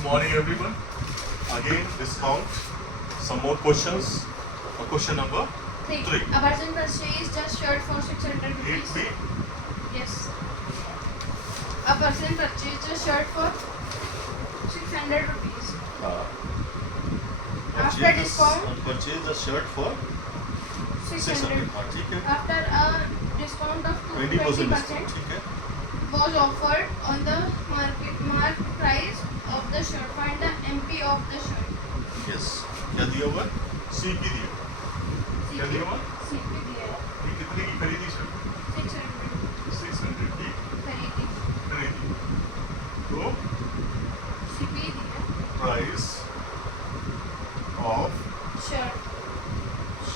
Good morning, everyone. Again, discount. Some more questions. Question number 3. A person purchased a shirt for 600 rupees. 8B. Yes. A person purchased a shirt for 600 rupees. After discount, Purchase a shirt for 600. 600. ठीक है. After a discount of 20% 20% discount. ठीक है. was offered on the market price of the shirt. Find the MP of the shirt. Yes. क्या दिया हुआ? CP दिया. क्या दिया हुआ? CP दिया है ये कितने की खरीदी शर्ट? 600 की खरीदी. तो CP दिया price of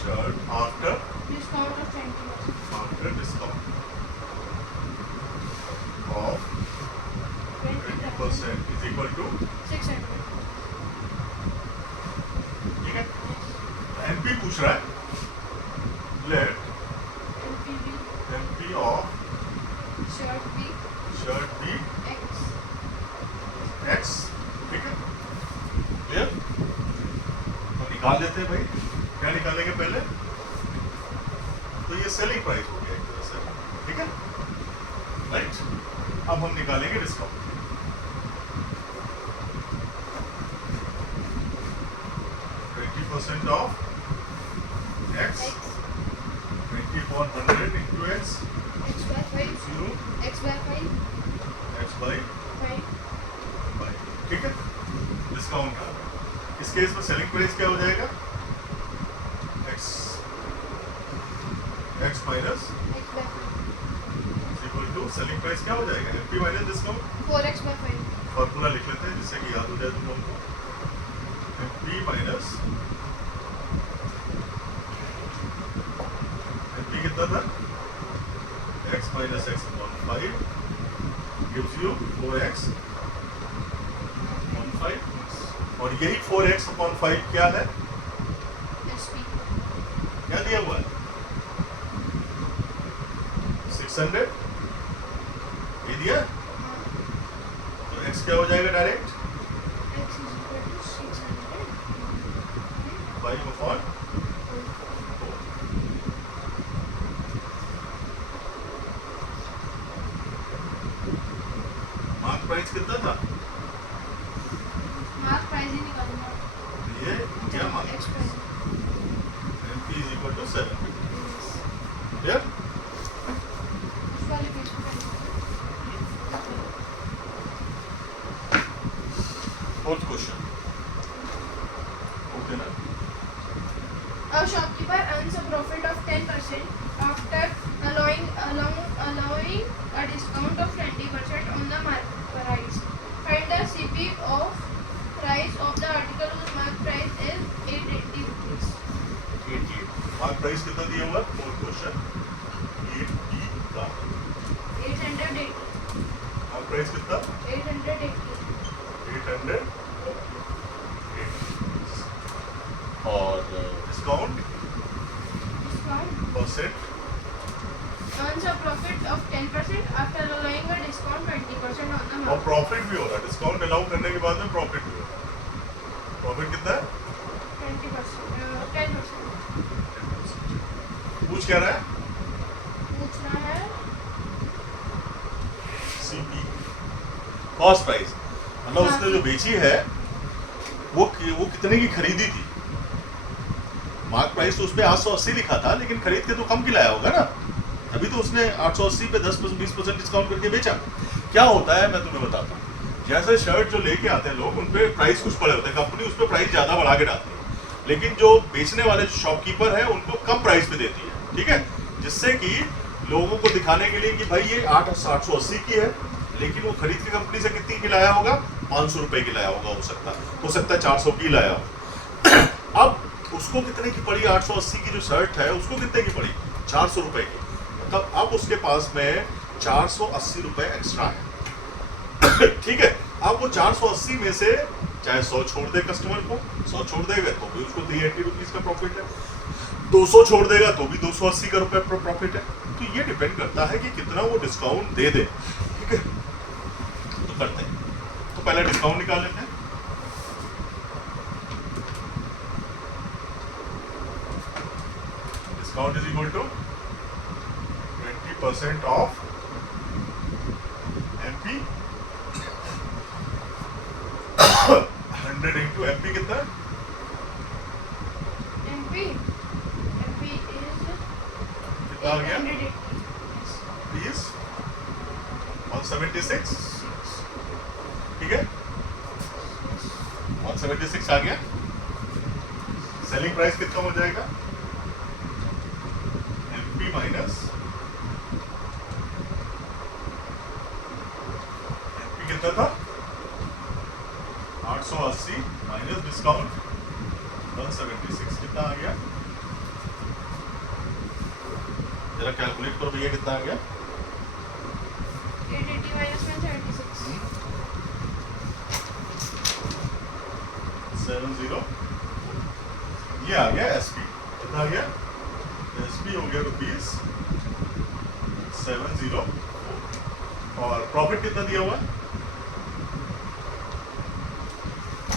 shirt after discount of 20% discount of 20% is equal to 600. ठीक है. MP पूछ रहा है. Let MPV MP of shirt B shirt be X. X. ठीक है. क्लियर? तो निकाल लेते हैं भाई. क्या निकालेंगे पहले? तो ये सेलिंग प्राइस हो गया एक तरह से. ठीक है. राइट. अब हम निकालेंगे discount. % of X. 20 upon 100 into X. X by 5 0 X by 5 X by 5 ठीक है. डिस्काउंट का इस केस में सेलिंग प्राइस क्या हो जाएगा? X minus X by 5 equal to selling price क्या हो जाएगा? MP minus discount. 4X by 5 formula लिख लेते हैं जिससे कि याद हो जाए तुम लोगों को. MP माइनस MP कितना था? X minus X upon 5 gives you 4X upon 5 और यही 4X अपॉन 5 क्या है? SP क्या दिया हुआ है? 600 ये दिया. तो X क्या हो जाएगा direct? X is equal to 600 5 upon 4. Mark price कितना था? मार्क प्राइस ही निकालना ये क्या mark? X price MP is equal to 750. Clear? उस वाले पेज पे फोर्थ क्वेश्चन. ओके ना. A shopkeeper earns a profit of 10% after allowing a discount of 20% on the market price. Find the CP of price of the article whose market price is 880 rupees. 88. Mark price कितना दिया हुआ? Fourth question. 80 का 880. Mark price कितना? 880. 800 और discount Discount percent earns a profit of 10% after allowing a discount 20% on the और market. Profit भी हो रहा है. डिस्काउंट अलाउ करने के बाद में प्रॉफिट भी हो रहा है. प्रॉफिट कितना है? 20%, 10%. पूछ क्या रहा है? पूछना है CP कॉस्ट प्राइस. मतलब उसने जो बेची है वो कितने की खरीदी थी. मार्क प्राइस तो उस पे 880 लिखा था लेकिन खरीद के तो कम की लाया होगा ना. अभी तो उसने 880 पे 10-20% डिस्काउंट करके बेचा. क्या होता है मैं तुम्हें बताता हूँ. जैसे शर्ट जो लेके आते हैं लोग उन पे प्राइस कुछ पड़े होते हैं. कंपनी उस पे प्राइस ज़्यादा बढ़ा के डालती है लेकिन जो बेचने वाले शॉपकीपर है उनको कम प्राइस पे देती है. ठीक है. जिससे कि लोगों को दिखाने के लिए कि भाई ये 880 की है लेकिन वो खरीद के कंपनी से कितनी की लाया होगा? 500 रुपए की लाया होगा. हो सकता है 400 की लाया हो. अब उसको कितने की पड़ी? 880 की जो शर्ट है उसको कितने की पड़ी? 400 रुपए की. मतलब अब उसके पास में 480 रुपए एक्स्ट्रा है. ठीक है. अब वो 480 में से चाहे 100 छोड़ दे कस्टमर को, 100 छोड़ देगा तो भी उसको 380 रुपीज का प्रॉफिट है. 200 छोड़ देगा तो भी 280 का रुपए प्रॉफिट है. तो ये डिपेंड करता है कि कितना वो डिस्काउंट दे दे. ठीक है. तो करते हैं. तो पहले डिस्काउंट निकाल लेते हैं. Discount is equal to 20% of MP 100 into MP कितना है? MP is कितना आ गया? 880. Is 176. ठीक है, 176 आ गया। सेलिंग प्राइस कितना हो जाएगा? एमपी माइनस एमपी कितना था? 880 माइनस डिस्काउंट 176 कितना आ गया? जरा कैलकुलेट करो भैया, कितना आ गया? 880 minus 176. 70, ये आ गया एसपी। कितना आ गया? एसपी हो गया ₹704। और प्रॉफिट कितना दिया हुआ है?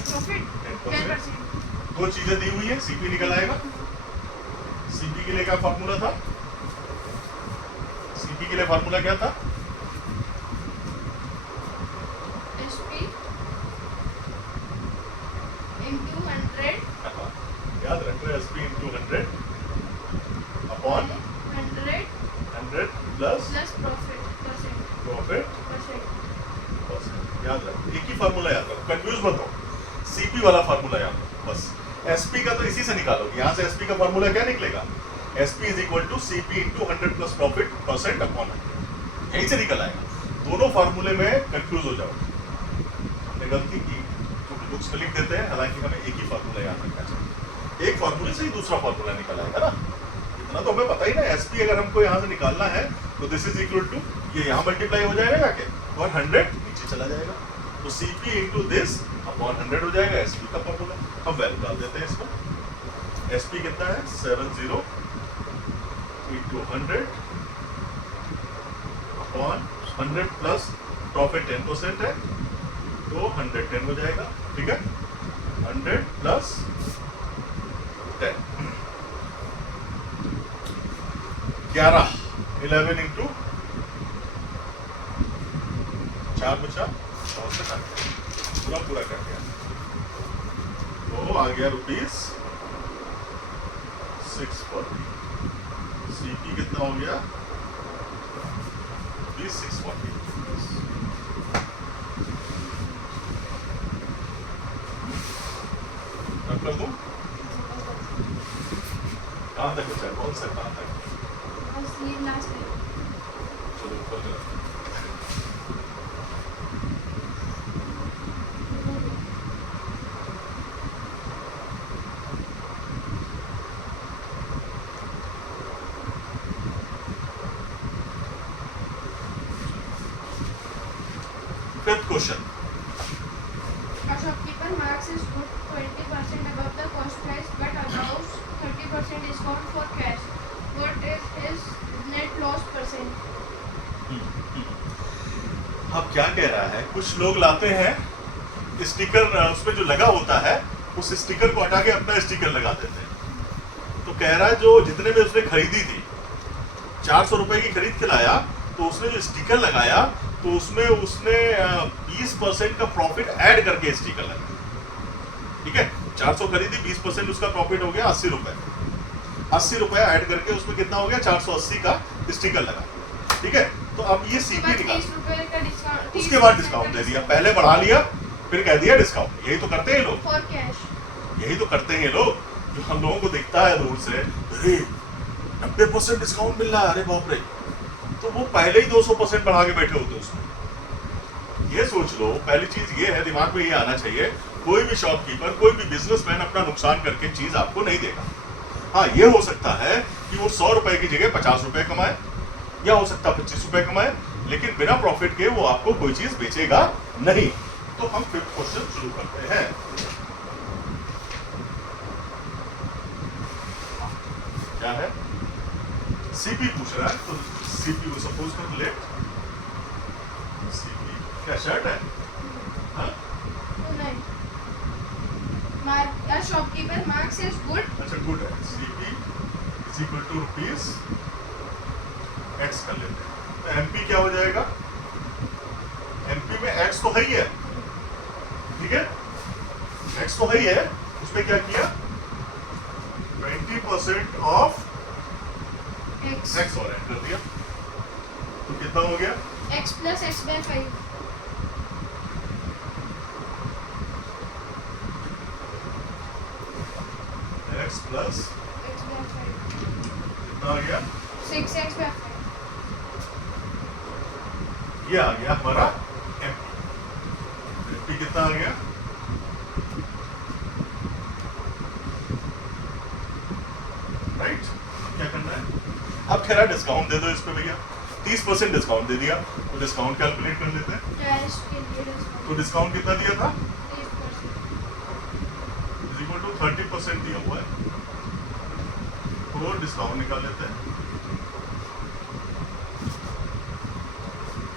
Profit 10%. दो चीजें दी हुई है, सीपी निकल आएगा। सीपी के लिए क्या फॉर्मूला था? सीपी के लिए फॉर्मूला क्या था? SP into 100 याद रख रहे, SP into 100 upon 100 100 plus plus profit percent. Profit. याद रखो, एक ही फार्मूला याद रखो, कंफ्यूज मत हो। सीपी वाला फार्मूला याद रखो बस। एसपी का तो इसी से निकालोगे। यहाँ से एसपी का फार्मूला क्या निकलेगा? SP is equal to CP into 100 plus profit percent upon 100। यहीं से निकल आएगा। दोनों फार्मूले में कंफ्यूज हो जाओ। हमने गलती की, क्योंकि बुक्स में लिख देते हैं, हालांकि हमें एक ही फार्मूला याद रखना चाहिए। एक फार्मूले से ही दूसरा फार्मूला निकल आएगा ना, इतना तो हमें पता ही ना। एसपी अगर हमको यहाँ से निकालना है तो दिस इज इक्वल टू, ये यहाँ मल्टीप्लाई हो जाएगा जाके, और 100 नीचे चला जाएगा। तो सीपी इंटू दिस अपॉन 100 हो जाएगा एसपी का फॉर्मूला। हम वैल्यू डाल देते हैं इसमें। एसपी कितना है? 70 इंटू 100 अपॉन 100 प्लस प्रॉफिट 10% है, तो 110 हो जाएगा। ठीक है, 100 प्लस 10 11 इंटू 4 बचा, पूरा कर दिया, तो आ गया ₹640। सीपी कितना हो गया? ₹640। अब कर दूं? कहाँ तक बचा? कौन सा कहाँ तक? बस ये लास्ट है. चलो ऊपर चला। Fifth question. A shopkeeper marks his good 20% above the cost price but allows 30% discount for cash. What is his net loss percent? अब क्या कह रहा है? कुछ लोग लाते हैं स्टिकर, उसमें जो लगा होता है उस स्टिकर को हटा के अपना स्टिकर लगा देते हैं। तो कह रहा है जो जितने में उसने खरीदी थी, 400 रुपए की खरीद के लाया, तो उसने जो स्टिकर लगाया तो उसमें उसने 20% का प्रॉफिट ऐड करके स्टिकर लगाया। ठीक है, 400 खरीदी, 20% उसका प्रॉफिट हो गया 80 रुपए। 80 रुपए ऐड करके उसमें कितना हो गया? 480 का स्टिकर लगा। ठीक है, तो अब ये सीपी निकाल, 30 रुपए का डिस्काउंट, उसके बाद डिस्काउंट दे दिया। पहले बढ़ा लिया, फिर कह दिया डिस्काउंट। यही तो करते हैं लोग, फॉर कैश. यही तो करते हैं लोग। जो हम लोगों को दिखता है दूर से, अरे 90% डिस्काउंट मिल रहा है, अरे बाप रे, तो वो पहले ही 200% बढ़ा के बैठे होते उसमें। ये सोच लो, पहली चीज ये है, दिमाग में ये आना चाहिए, कोई भी शॉपकीपर, कोई भी बिजनेसमैन अपना नुकसान करके चीज आपको नहीं देगा। हाँ, ये हो सकता है कि वो 100 रुपए की जगह 50 रुपए कमाए, या हो सकता है 25 रुपए कमाए, लेकिन बिना प्रॉफिट के वो आपको कोई चीज बेचेगा नहीं। तो हम फिफ्थ क्वेश्चन शुरू करते हैं। क्या है? सीपी पूछ रहा है, तो सीपी को सपोज कर ले। सीपी क्या शर्ट है? हाँ? नहीं. A shopkeeper marks his good अच्छा, गुड है। CP is is equal to rupees X कर लेते हैं। तो एमपी क्या हो जाएगा, एमपी में एक्स तो है ही है, ठीक है, एक्स तो है ही है, उसमें क्या किया 20% ऑफ एक्स और ऐड कर दिया, तो कितना हो गया x plus x by 5 x plus x by 5 कितना आ गया, 6x by 5 ये आ गया हमारा एमपी। एमपी कितना आ गया, राइट। क्या करना है, अब कह रहा है डिस्काउंट दे दो इस पे भैया, 30% डिस्काउंट दे दिया, तो डिस्काउंट कैलकुलेट कर लेते हैं। कैश के लिए डिस्काउंट तो डिस्काउंट कितना दिया था, 30%। इज इक्वल टू 30% दिया हुआ है, तो डिस्काउंट निकाल लेते हैं।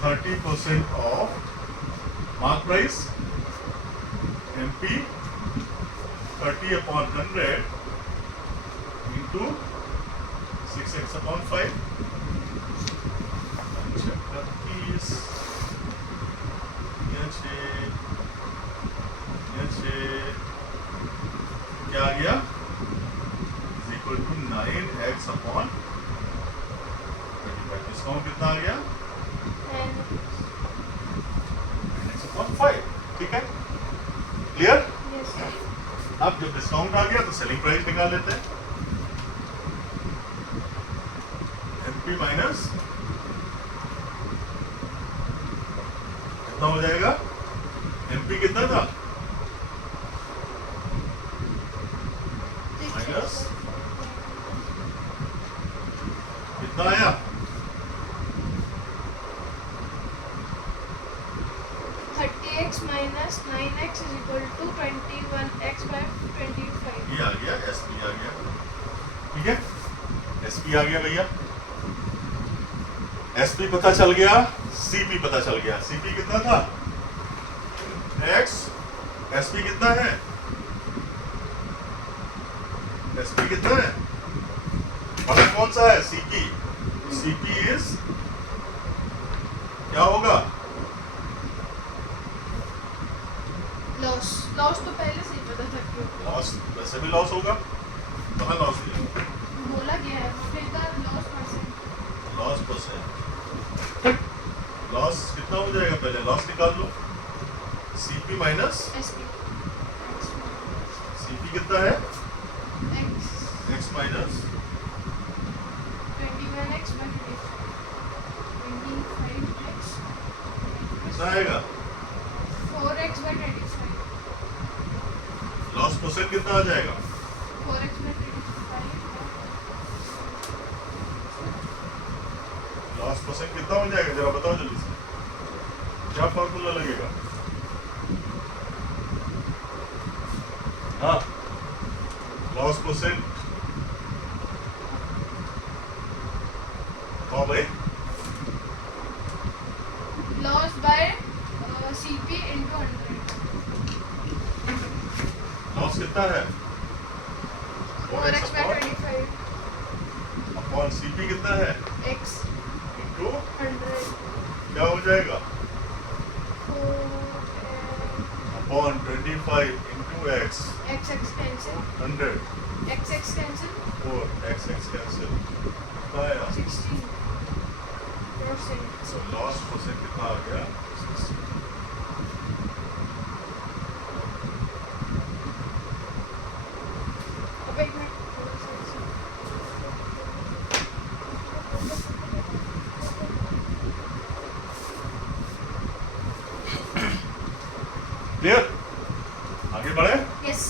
30% of mark price MP 30/100 into 6x/5 30 क्या आ गया, is equal to 9x/35। Discount कितना आ गया 9x/5, ठीक है, क्लियर। Yes. अब जब डिस्काउंट आ गया तो सेलिंग प्राइस निकाल लेते हैं, एमपी माइनस कितना हो जाएगा, एमपी कितना था माइनस कितना आया 30x minus 9x is equal to 21x by 25. ये आ गया, एसपी आ गया, ठीक है, एसपी आ गया भैया, एसपी पता चल गया, सीपी पता चल गया। सीपी कितना था एक्स, एसपी कितना है, एसपी कितना है, बड़ा कौन सा है सीपी, सीपी इज क्या होगा, लॉस लॉस तो पहले से ही पता था क्यों लॉस, वैसे भी लॉस होगा, कहाँ लॉस होगा, बोला गया है फिर का loss percent loss percent, loss कितना हो जाएगा, पहले लॉस निकाल लो, सीपी माइनस एसपी सीपी कितना है x x minus 21x by 25x कितना आएगा, 4x by 25 लॉस परसेंट कितना आ जाएगा, 4x by 25 लॉस परसेंट कितना हो जाएगा, जरा बताओ जल्दी से, क्या फॉर्मूला लगेगा, हाँ लॉस परसेंट, हाँ भाई loss by CP into 100 loss कितना है 4x by 25 अपॉन सीपी कितना है x इंटू 100 क्या हो जाएगा 4 upon 25 into x x cancel 100 x cancel 4 x cancel कितना आया, 16%. तो लॉस परसेंट कितना आ गया, अब एक मिनट थोड़ा सा ऐसे। क्लियर, आगे बढ़े, Yes.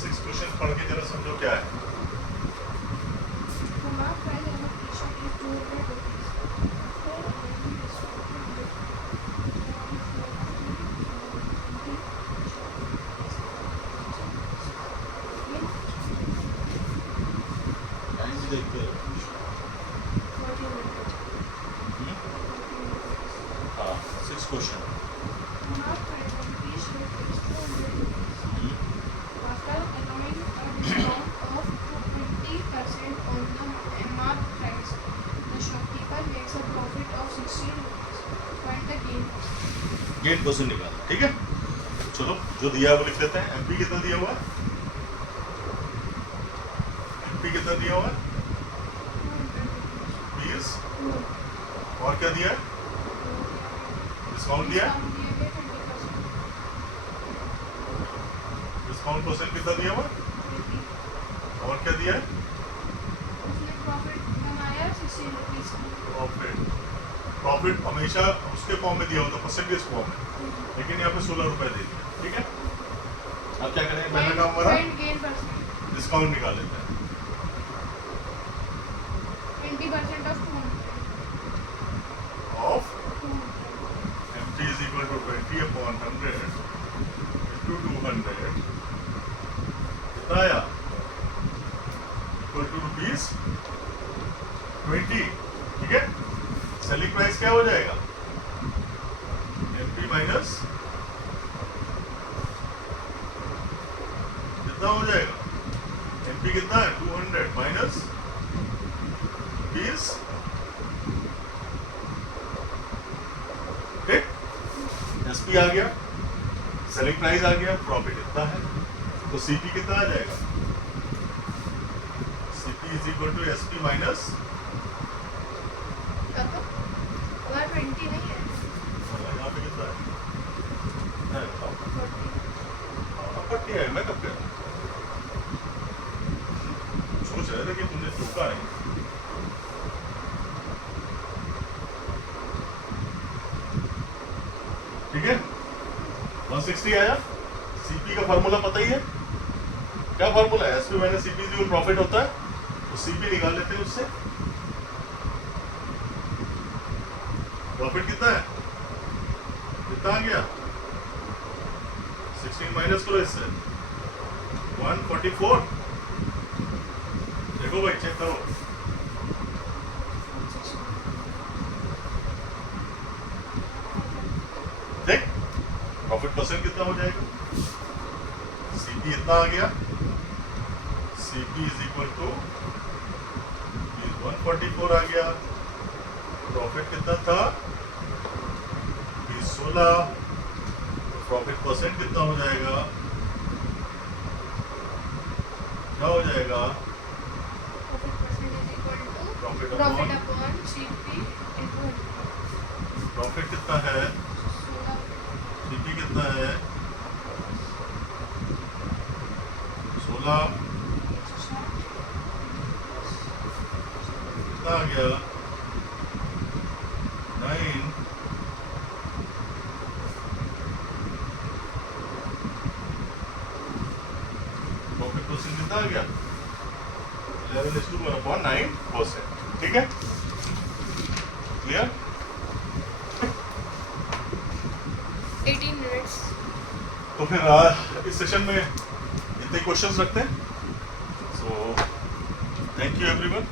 6 क्वेश्चन पढ़ के जरा समझो क्या है, The mark price of a t-shirt is 200 rupees. 8% निकालना, ठीक है। चलो जो दिया है वो लिख लेते हैं। एमपी कितना दिया हुआ है? एमपी कितना दिया हुआ है? 20। और क्या दिया है? डिस्काउंट दिया है। डिस्काउंट परसेंट कितना दिया हुआ है? और क्या दिया है? प्रॉफिट हमेशा उसके फॉर्म में दिया होता है, परसेंटेज फॉर्म में, लेकिन यहाँ पे 16 रुपए दे दिया, ठीक है। अब क्या करेंगे? पहला काम हमारा डिस्काउंट निकाल लेते हैं। 20% of MT is equal to 20/100 into 200 कितना आया? इक्वल टू ₹20, ठीक है। सेलिंग प्राइस क्या हो जाएगा? एमपी माइनस कितना हो जाएगा? एमपी कितना है? 200 माइनस 20, ठीक। एसपी आ गया, सेलिंग प्राइस आ गया, प्रॉफिट इतना है, तो सीपी कितना आ जाएगा? CP is equal to SP minus 20 नहीं है, यहाँ पे कितना है? 40 है। मैं कब कह रहा हूँ? सोच रहे थे कि तुमने टोका नहीं। ठीक है, 160 आया। सीपी का फार्मूला पता ही है, क्या फार्मूला है? एसपी माइनस सीपी जो प्रॉफिट होता है, तो सीपी निकाल लेते हैं उससे। प्रॉफिट कितना है? कितना आ गया? 16 माइनस करो इससे, 144। देखो भाई, चेक करो। देख प्रॉफिट परसेंट कितना हो जाएगा? सीपी इतना आ गया, सीपी इज इक्वल टू 144 आ गया। प्रॉफिट कितना था? 16। प्रॉफिट परसेंट कितना हो जाएगा? क्या हो जाएगा? प्रॉफिट अपॉन प्रॉफिट कितना है? सीपी कितना है? 16। कितना आ गया? 9। प्रॉफिट परसेंट कितना आ गया? 11:1/9%, ठीक है। क्लियर? 18 minutes। तो फिर इस सेशन में इतने क्वेश्चंस रखते हैं। So thank you everyone.